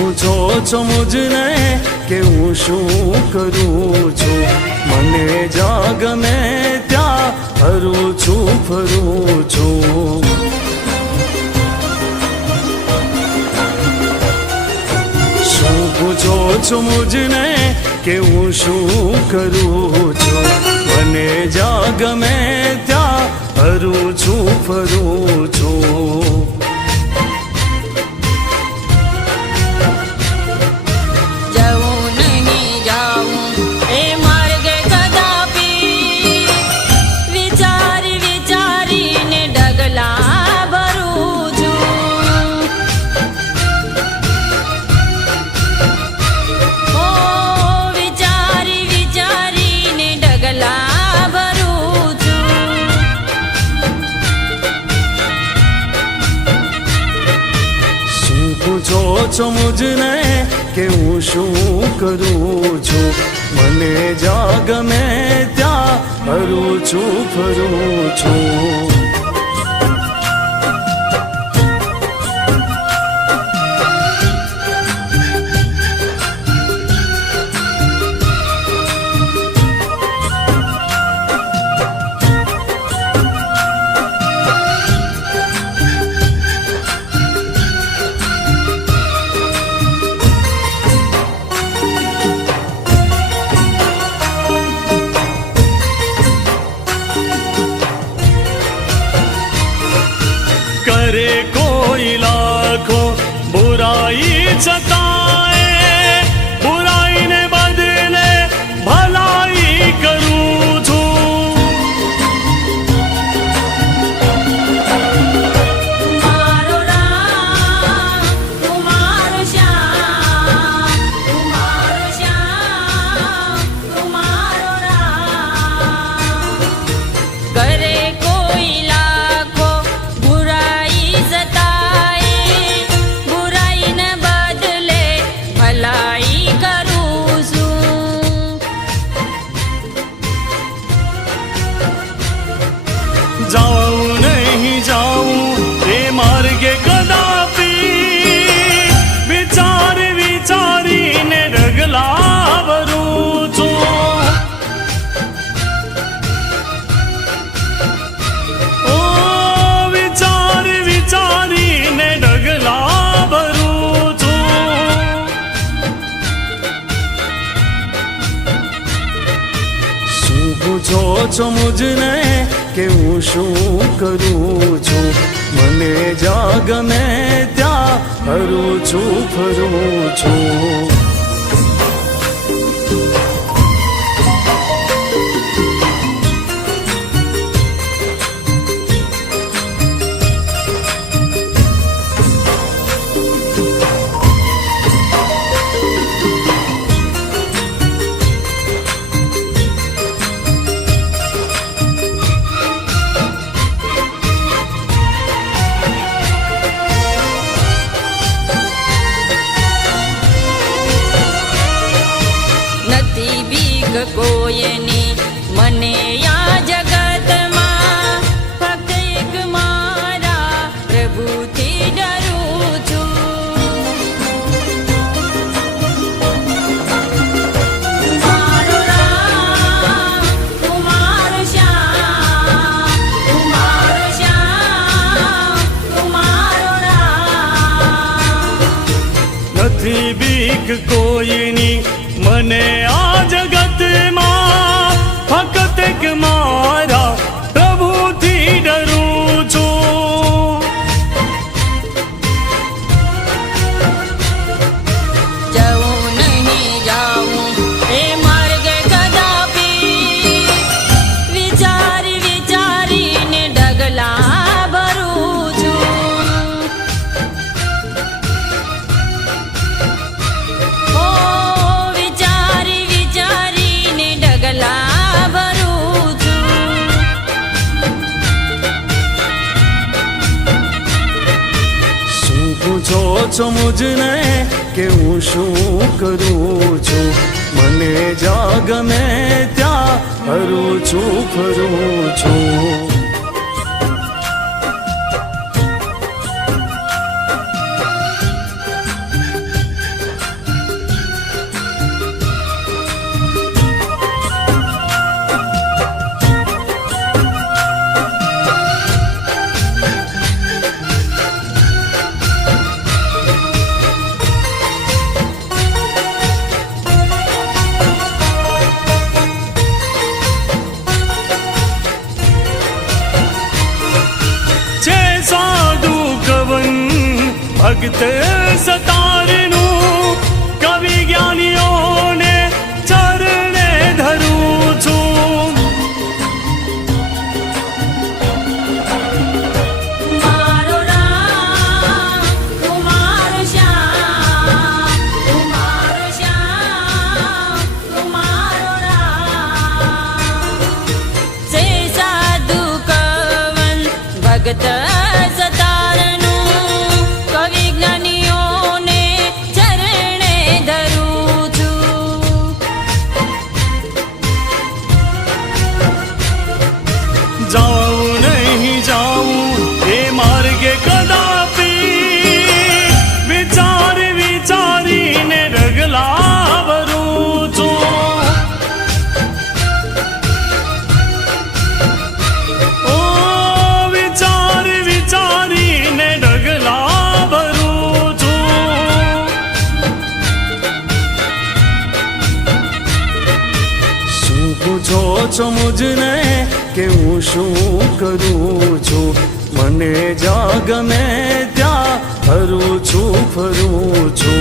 પૂછો છો મુજને કે હું શું કરું છું? મને જ્યાં ગમે ત્યાં ફરું છું ફરું છું. શું પૂછો છો મુજને કે હું શું કરું છું? મને જ્યાં ગમે ત્યાં ફરું છું ફરું છું. પૂછો છો મુજને કે હું શું કરું છું? મને જ્યાં ગમે ત્યાં ફરું છું ફરું છું. करे कोई लाखों बुराई जताए, बुराई ने बदले भलाई करूं छूं. तुम्हारो राम तुम्हारो श्याम, तुम्हारो श्याम तुम्हारो राम. करे कोई जाऊं नहीं जाऊं ये मार्गे कदापि, विचार विचारीने डगला भरूं છું. ओ विचार विचारीने डगला भरूं છું. શું પૂછો છો મુજને કે હું શું કરું છું? મને જ્યાં ગમે ત્યાં ફરું છું ફરું છું. કોઈની મને આ જગતમાં ફક્ત એક મારા પ્રભુથી ડરું છું. તમારો રામ તમારો શ્યામ, તમારો શ્યામ તમારો રામ. નથી બીક કોઈની મને આ જગતમાં, ફક્ત એક મારા પ્રભુથી ડરું છું. જાઉં નહીં જાઉં એ માર્ગે કદાપી, વિચાર વિચારીને ડગલા ભરું છું. ઓ વિચારી વિચારીને ડગલા ભરું છું. શું પૂછો છો મુજને કે હું શું કરું છું? મને જ્યાં ગમે ત્યાં ફરું છું ફરું છું. ભક્ત સતારનું કવિ જ્ઞાનીઓને ચરણે ધરું છું. મારો રામ તું મારો શ્યામ, તું મારો શ્યામ, તું મારો રામ. સે સાધુ કવન ભગત સતારનું કવિ જ્ઞાનીઓને ચરણે ધરું છું. જાઉં નહીં જાઉં એ માર્ગે કદાપી, વિચાર વિચારીને ડગલા ભરું છું. ઓ વિચાર વિચારીને ડગલા ભરું છું. શું પૂછો છો મુજને કે હું શું કરું છું? મને જ્યાં ગમે ત્યાં ફરું છું.